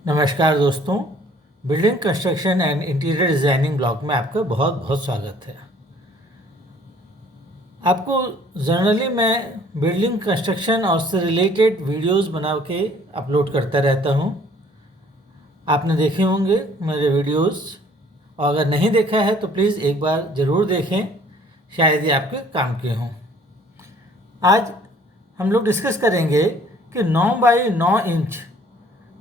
नमस्कार दोस्तों। Building construction and interior designing blog में आपका बहुत बहुत स्वागत है। आपको जनरली मैं बिल्डिंग कंस्ट्रक्शन और से रिलेटेड वीडियोस बना के अपलोड करता रहता हूं। आपने देखे होंगे मेरे वीडियोस, और अगर नहीं देखा है तो प्लीज़ एक बार ज़रूर देखें, शायद ये आपके काम के हों। आज हम लोग डिस्कस करेंगे कि 9 बाई 9 इंच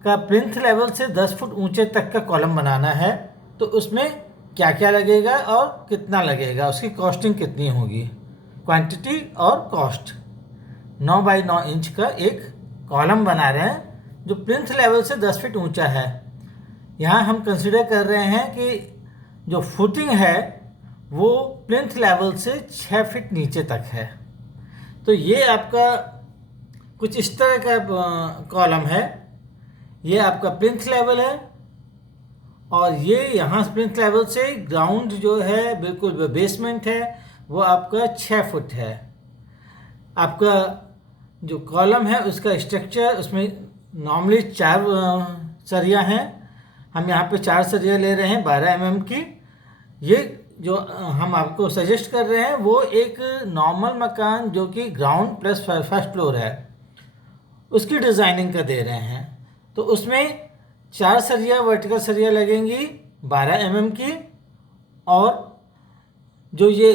का प्लिंथ लेवल से 10 फुट ऊंचे तक का कॉलम बनाना है, तो उसमें क्या क्या लगेगा और कितना लगेगा, उसकी कॉस्टिंग कितनी होगी, क्वांटिटी और कॉस्ट। 9 बाई 9 इंच का एक कॉलम बना रहे हैं जो प्लिंथ लेवल से 10 फीट ऊंचा है। यहाँ हम कंसिडर कर रहे हैं कि जो फुटिंग है वो प्लिंथ लेवल से 6 फीट नीचे तक है। तो ये आपका कुछ इस तरह का कॉलम है। ये आपका प्लिंथ लेवल है और ये यहाँ प्लिंथ लेवल से ग्राउंड जो है, बिल्कुल बेसमेंट है, वो आपका 6 फुट है। आपका जो कॉलम है उसका स्ट्रक्चर, उसमें नॉर्मली 4 सरिया हैं। हम यहाँ पे 4 सरिया ले रहे हैं 12 mm की। ये जो हम आपको सजेस्ट कर रहे हैं वो एक नॉर्मल मकान जो कि ग्राउंड प्लस फर्स्ट फ्लोर है, उसकी डिज़ाइनिंग का दे रहे हैं। तो उसमें 4 सरिया वर्टिकल सरिया लगेंगी 12 mm की, और जो ये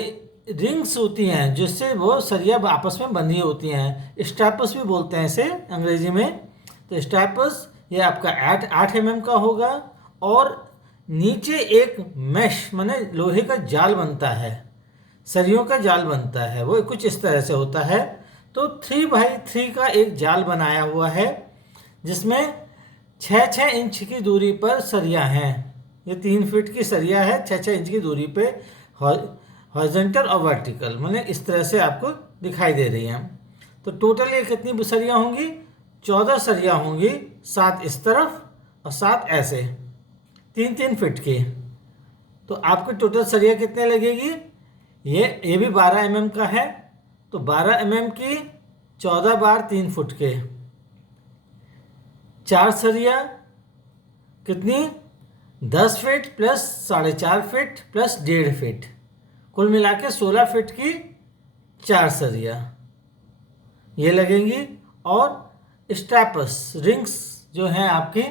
रिंग्स होती हैं जिससे वो सरिया आपस में बंधी होती हैं, स्ट्रैपर्स भी बोलते हैं इसे अंग्रेजी में। तो स्ट्रैपर्स ये आपका 8 mm का होगा, और नीचे एक मैश माने लोहे का जाल बनता है, सरियों का जाल बनता है, वो कुछ इस तरह से होता है। तो 3 बाई 3 का एक जाल बनाया हुआ है जिसमें 6 इंच की दूरी पर सरिया हैं। ये 3 फीट की सरिया है 6 इंच की दूरी पे, हॉरिजॉन्टल और वर्टिकल, माने इस तरह से आपको दिखाई दे रही है। तो टोटल ये कितनी सरिया होंगी? 14 सरिया होंगी, 7 इस तरफ और 7 ऐसे, 3 फीट की। तो आपको टोटल सरिया कितने लगेगी? ये भी 12 mm का है, तो 12 mm की 14 बार 3 फुट के 4 सरिया कितनी? 10 feet plus 4.5 feet plus 1.5 feet, कुल मिला के 16 फीट की 4 सरिया ये लगेंगी। और स्ट्रैपर्स रिंग्स जो हैं आपकी,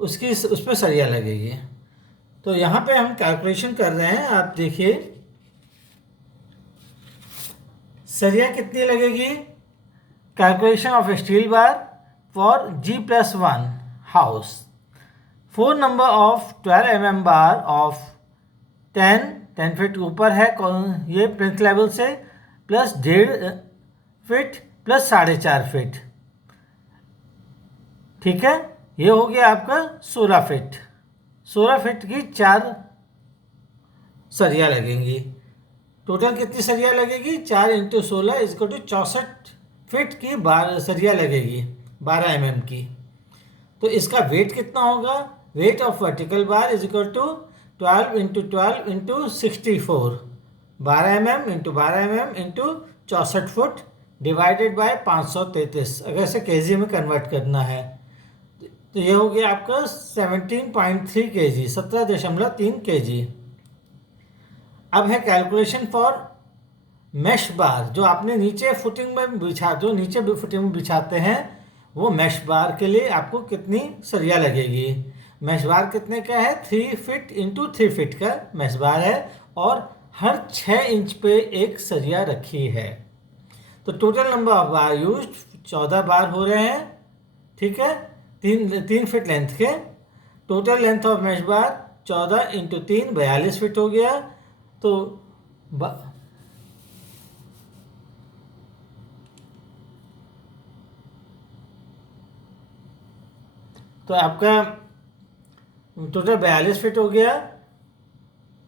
उसकी उस पर सरिया लगेगी। तो यहाँ पे हम कैलकुलेशन कर रहे हैं, आप देखिए सरिया कितनी लगेगी। Calculation of steel bar for G+1 house, 4 number of 12 mm bar of 10 feet ऊपर है ये प्लिंथ लेवल से, प्लस 1.5 फीट प्लस 4.5 फीट, ठीक है। ये हो गया आपका 16 फीट। 16 फीट की 4 सरिया लगेंगी। टोटल कितनी सरिया लगेगी? 4 × 16 = 64 फीट की सरिया लगेगी 12 mm की। तो इसका वेट कितना होगा? Wait of vertical bar = 12 × 12 × 64, 12 mm × 12 mm × 64 foot divided by 533, अगर इसे केजी में कन्वर्ट करना है तो ये हो गया आपका 17.3 kg, 17.3 kg। अब है कैलकुलेशन फॉर मैश बार, जो आपने नीचे फुटिंग में बिछाते हैं, वो मैश बार के लिए आपको कितनी सरिया लगेगी। मैश बार कितने का है? 3 फीट × 3 फीट का मैश बार है, और हर 6 इंच पे एक सरिया रखी है। तो total number of bar use 14 bar हो रहे हैं, ठीक है। 3 फीट लेंथ के। Total length of mesh bar 14 × 3 42 feet हो गया। तो आपका टोटल 42 फीट हो गया।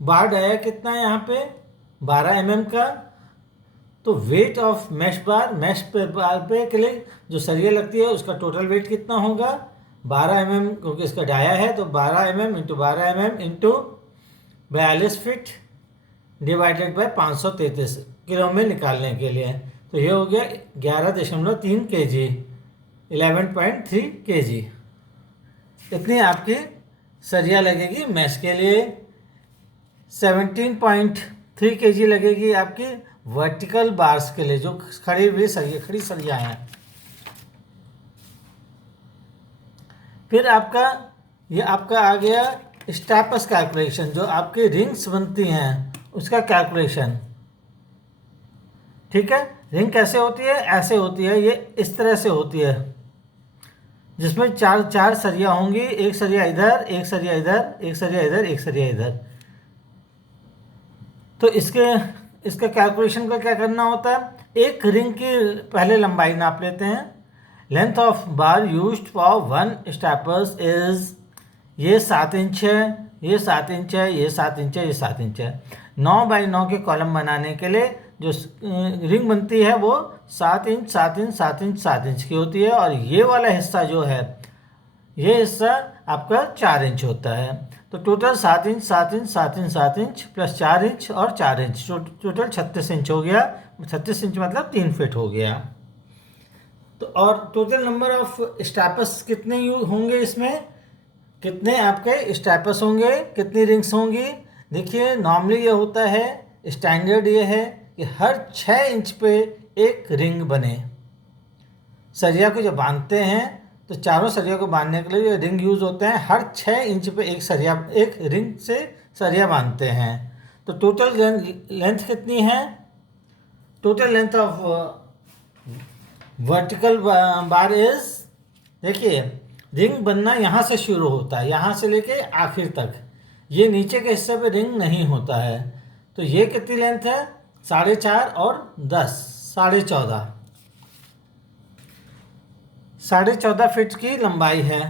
बार आया कितना है यहाँ पे? 12 mm का। तो वेट ऑफ मैश बार पे के लिए जो सरिया लगती है उसका टोटल वेट कितना होगा? 12 mm, क्योंकि इसका डाया है, तो 12 mm × 12 mm × 42 feet divided by 533 kilo में निकालने के लिए। तो ये हो गया 11.3 kg, 11.3 kg। इतनी आपकी सरिया लगेगी मैश के लिए। 17.3 kg लगेगी आपकी वर्टिकल बार्स के लिए, जो खड़ी सरिया हैं। फिर ये आपका आ गया स्टैपस कैलकुलेशन, जो आपकी रिंग्स बनती हैं उसका कैलकुलेशन। ठीक है, रिंग कैसे होती है? ऐसे होती है, ये इस तरह से होती है, जिसमें चार सरिया होंगी, एक सरिया इधर, एक सरिया इधर, एक सरिया इधर, एक सरिया इधर। तो इसका कैलकुलेशन का क्या करना होता है? एक रिंग की पहले लंबाई नाप लेते हैं। Length of bar used for one stirrups is, ये 7 इंच है, ये 7 इंच है, ये 7 इंच है, ये 7 इंच है। 9 बाई 9 के कॉलम बनाने के लिए जो रिंग बनती है वो 7 इंच 7 इंच 7 इंच 7 इंच की होती है। और ये वाला हिस्सा जो है, ये हिस्सा आपका 4 इंच होता है। तो total 7 inch 7 inch 7 inch 7 inch plus 4 inch और 4 इंच, टोटल 36 इंच हो गया। 36 इंच मतलब 3 फीट हो गया। तो और टोटल नंबर ऑफ स्टैपर्स कितने होंगे इसमें? कितने आपके स्टैपर्स होंगे, कितनी रिंग्स होंगी? देखिए, नॉर्मली ये होता है, स्टैंडर्ड ये है कि हर 6 इंच पे एक रिंग बने। सरिया को जब बांधते हैं तो चारों सरिया को बांधने के लिए जो रिंग यूज़ होते हैं, हर 6 इंच पे एक रिंग से सरिया बांधते हैं। तो टोटल लेंथ कितनी है? Total length of vertical bar is, देखिए रिंग बनना यहाँ से शुरू होता है, यहाँ से लेके आखिर तक। ये नीचे के हिस्से पे रिंग नहीं होता है। तो ये कितनी लेंथ है? 4.5 और 10, 14.5, 14.5 फीट की लंबाई है।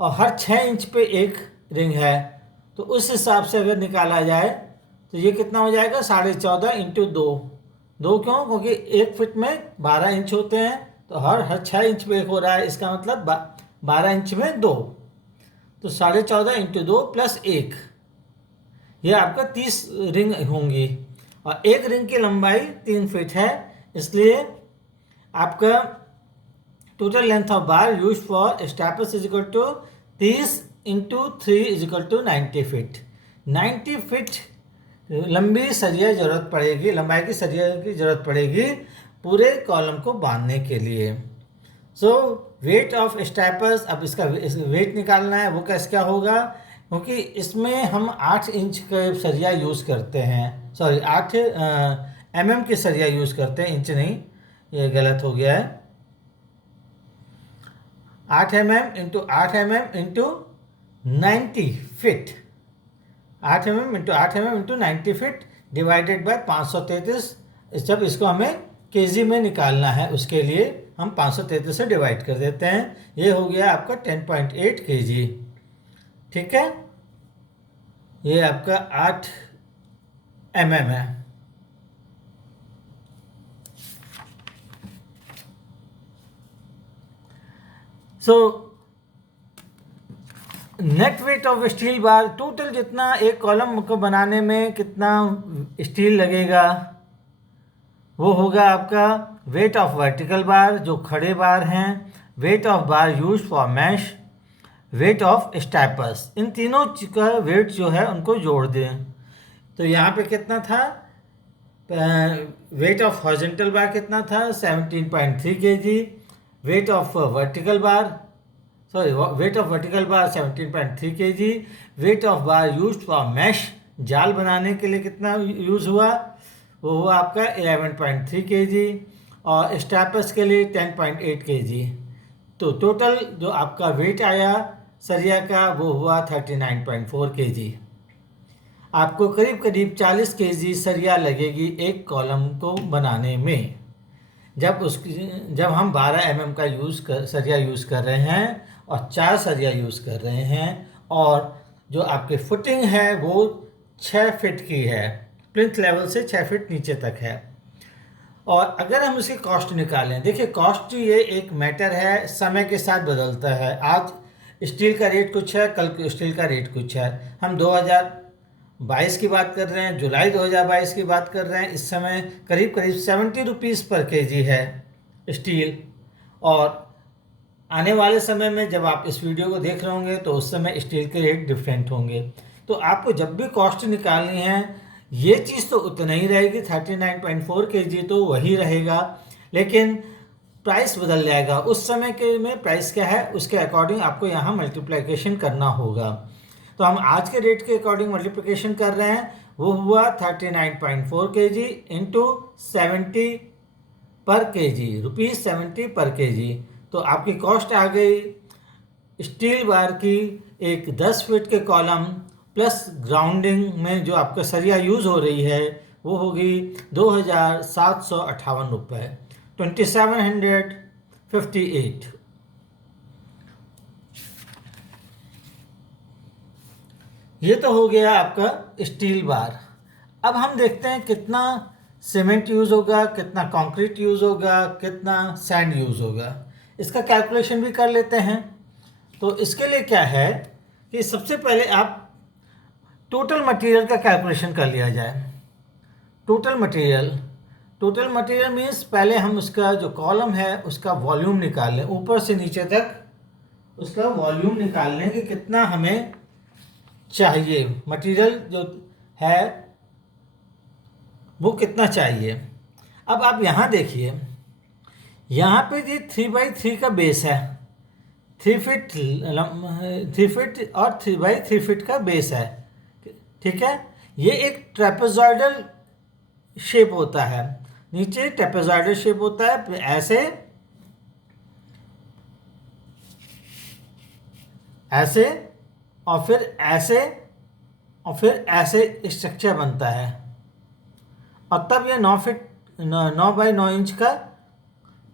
और हर 6 इंच पे एक रिंग है। तो उस हिसाब से अगर निकाला जाए तो ये कितना हो जाएगा? 14.5 इंटू 2। 2 क्यों? क्योंकि 1 फीट में 12 इंच होते हैं, तो हर 6 इंच पे एक हो रहा है, इसका मतलब 12 इंच में 2। तो 14.5 इंटू 2 प्लस 1, ये आपका 30 रिंग होंगी। और एक रिंग की लंबाई 3 फीट है, इसलिए आपका total length of bar use for stirrups is equal to 30 into 3 is equal to 90 feet. 90 feet लंबी सरिया जरूरत पड़ेगी, लंबाई की सरिया की जरूरत पड़ेगी पूरे कॉलम को बांधने के लिए। सो वेट ऑफ स्टैपर्स, अब इसका वेट निकालना है, वो कैसे क्या होगा? क्योंकि इसमें हम 8 इंच का सरिया यूज़ करते हैं, सॉरी 8 mm की सरिया यूज़ करते हैं, इंच नहीं, ये गलत हो गया है। 8 mm into 8 mm into 90 feet, 8 mm into 8 mm into 90 feet divided by 533। जब इसको हमें केजी में निकालना है, उसके लिए हम 533 से डिवाइड कर देते हैं। ये हो गया आपका 10.8 kg। ठीक है, ये आपका 8 mm है। So net weight of steel bar, total जितना एक कॉलम को बनाने में कितना स्टील लगेगा, वो होगा आपका वेट ऑफ वर्टिकल बार, जो खड़े बार हैं, weight of bar use for mesh, weight of stirrups. इन तीनों का वेट जो है उनको जोड़ दें। तो यहाँ पे कितना था? वेट ऑफ हॉरिजॉन्टल बार कितना था? 17.3 kg। Weight of vertical bar, sorry weight of vertical bar 17.3 kg। Weight of bar use for mesh, जाल बनाने के लिए कितना यूज़ हुआ? वो हुआ आपका 11.3 kg। और स्टैपर्स के लिए 10.8 kg। तो टोटल जो आपका वेट आया सरिया का वो हुआ 39.4 kg। आपको करीब करीब 40 kg सरिया लगेगी एक कॉलम को बनाने में। जब हम 12 mm का सरिया यूज़ कर रहे हैं और 4 सरिया यूज़ कर रहे हैं, और जो आपके फुटिंग है वो 6 फीट की है, प्लिंथ लेवल से 6 फीट नीचे तक है। और अगर हम इसकी कॉस्ट निकालें, देखिए कॉस्ट ये एक मैटर है, समय के साथ बदलता है। आज स्टील का रेट कुछ है, कल स्टील का रेट कुछ है। हम 2022 की बात कर रहे हैं, जुलाई 2022 की बात कर रहे हैं। इस समय करीब करीब 70 रुपीज़ पर kg है स्टील। और आने वाले समय में जब आप इस वीडियो को देख रहे होंगे तो उस समय स्टील के रेट डिफरेंट होंगे। तो आपको जब भी कॉस्ट निकालनी है, ये चीज़ तो उतना ही रहेगी, 39.4 kg तो वही रहेगा, लेकिन प्राइस बदल जाएगा। उस समय के में प्राइस क्या है उसके अकॉर्डिंग आपको यहाँ मल्टीप्लिकेशन करना होगा। तो हम आज के रेट के अकॉर्डिंग मल्टीप्लिकेशन कर रहे हैं, वो हुआ 39.4 kg इंटू 70 पर kg, ₹70 पर kg। तो आपकी कॉस्ट आ गई स्टील बार की एक 10 फीट के कॉलम प्लस ग्राउंडिंग में जो आपका सरिया यूज़ हो रही है वो होगी 2,758 रुपये, 2758। ये तो हो गया आपका स्टील बार। अब हम देखते हैं कितना सीमेंट यूज़ होगा, कितना कंक्रीट यूज़ होगा, कितना सैंड यूज़ होगा। इसका कैलकुलेशन भी कर लेते हैं। तो इसके लिए क्या है कि सबसे पहले आप टोटल मटेरियल का कैलकुलेशन कर लिया जाए। टोटल मटेरियल मीन्स पहले हम उसका जो कॉलम है उसका वॉल्यूम निकाल लें, ऊपर से नीचे तक उसका वॉल्यूम निकाल लें कि कितना हमें चाहिए, मटेरियल जो है वो कितना चाहिए। अब आप यहाँ देखिए, यहाँ पे ये 3x3 का बेस है, 3 फीट और 3x3 फीट का बेस है, ठीक है। ये एक ट्रेपेजॉइडल शेप होता है, नीचे ट्रेपेजॉइडल शेप होता है, ऐसे ऐसे और फिर ऐसे और फिर ऐसे स्ट्रक्चर बनता है, और तब ये 9 बाई 9 इंच का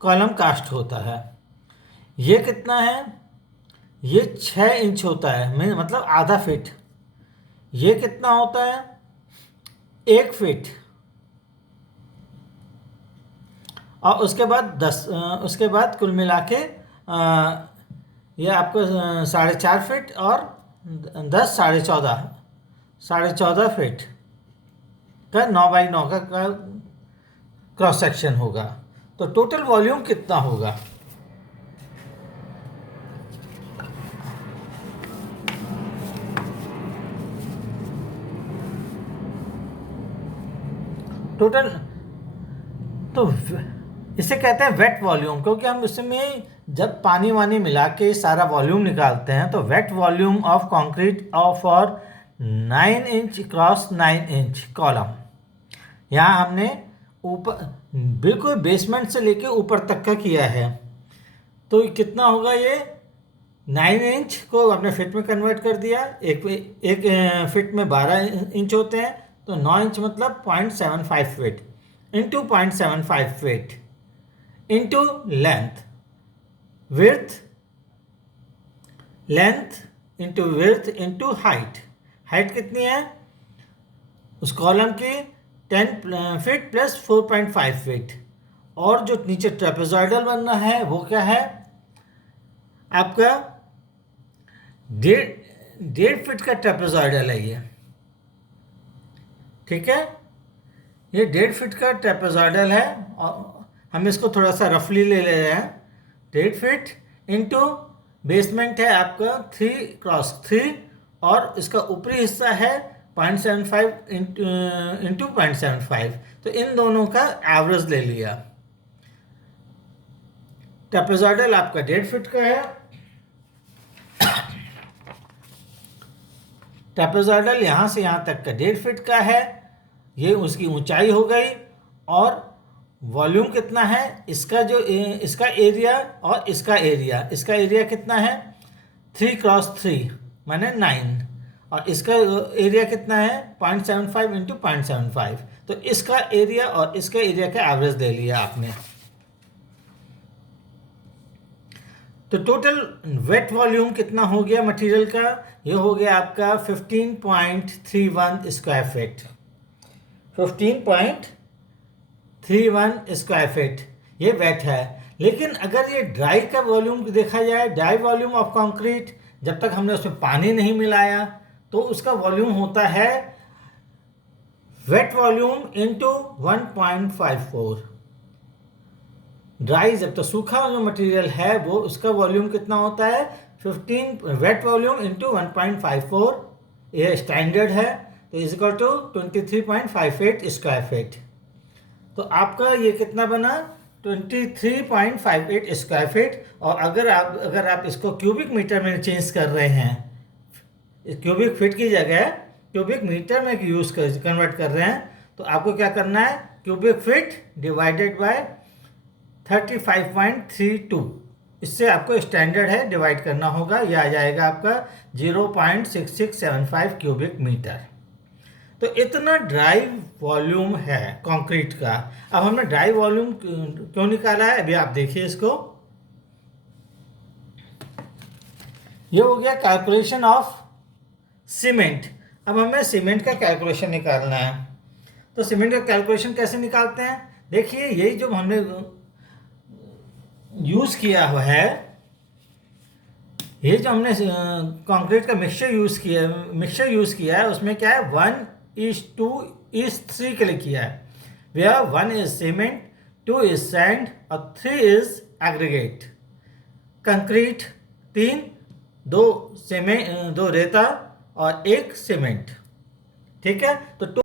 कॉलम कास्ट होता है। ये कितना है, ये 6 इंच होता है, मतलब आधा फीट। ये कितना होता है, 1 फीट। और उसके बाद उसके बाद कुल मिला के ये आपको 4.5 फीट और 10 14.5 फीट का 9 बाई 9 का क्रॉस सेक्शन होगा। तो टोटल वॉल्यूम कितना होगा, टोटल, तो इसे कहते हैं वेट वॉल्यूम, क्योंकि हम इसमें जब पानी वानी मिला के सारा वॉल्यूम निकालते हैं तो weight volume of concrete of for 9 inch cross 9 inch column. यहाँ हमने ऊपर बिल्कुल बेसमेंट से लेके ऊपर तक का किया है। तो कितना होगा, ये 9 इंच को आपने फिट में कन्वर्ट कर दिया, एक फिट में 12 इंच होते हैं, तो 9 इंच मतलब 0.75 feet into 0.75 feet into length width into height कितनी है उस कॉलम की, 10 फीट प्लस 4.5 फीट। और जो नीचे ट्रेपेजॉइडल बनना है वो क्या है आपका 1.5 फीट का ट्रेपेजॉइडल है ये, ठीक है। ये 1.5 फीट का ट्रेपेजॉइडल है, और हम इसको थोड़ा सा रफली ले रहे हैं। 1.5 फीट इंटू बेसमेंट है आपका 3x3 और इसका ऊपरी हिस्सा है 0.75 इंटू 0.75। तो इन दोनों का एवरेज ले लिया। ट्रेपेजॉइडल आपका 1.5 फीट का है, ट्रेपेजॉइडल यहाँ से यहाँ तक का 1.5 फीट का है, ये उसकी ऊंचाई हो गई। और वॉल्यूम कितना है इसका, जो इसका एरिया और इसका एरिया कितना है 3x3 माने 9, और इसका एरिया कितना है 0.75 इंटू 0.75। तो इसका एरिया और इसका एरिया का एवरेज ले लिया आपने। तो टोटल वेट वॉल्यूम कितना हो गया मटेरियल का, ये हो गया आपका 15.31 स्क्वायर फीट, 15.31 स्क्वायर फीट ये वेट है। लेकिन अगर ये ड्राई का वॉल्यूम देखा जाए, ड्राई वॉल्यूम ऑफ कंक्रीट, जब तक हमने उसमें पानी नहीं मिलाया तो उसका वॉल्यूम होता है वेट वॉल्यूम इंटू 1.54, ड्राई जब तो सूखा जो मटेरियल है वो उसका वॉल्यूम कितना होता है 15 वेट वॉल्यूम इंटू 1.54, ये स्टैंडर्ड है, तो is equal to 23.58 square feet. तो आपका ये कितना बना 23.58 स्क्वायर फीट। और अगर आप इसको क्यूबिक मीटर में चेंज कर रहे हैं, क्यूबिक फीट की जगह क्यूबिक मीटर में कन्वर्ट कर रहे हैं, तो आपको क्या करना है क्यूबिक फीट डिवाइडेड बाय 35.32, इससे आपको स्टैंडर्ड है डिवाइड करना होगा, यह आ जाएगा आपका 0.6675 क्यूबिक मीटर। तो इतना ड्राई वॉल्यूम है कंक्रीट का। अब हमने ड्राई वॉल्यूम क्यों निकाला है अभी आप देखिए इसको। ये हो गया कैलकुलेशन ऑफ सीमेंट। अब हमें सीमेंट का कैलकुलेशन निकालना है। तो सीमेंट का कैलकुलेशन कैसे निकालते हैं, देखिए यही जो हमने यूज किया हुआ है, ये जो हमने कंक्रीट का मिक्सचर यूज किया है उसमें क्या है 1:2:3 के लिए किया है। Where 1 is cement, 2 is sand और 3 इज एग्रीगेट। कंक्रीट 3, 2 रेता और 1 सीमेंट। ठीक है, तो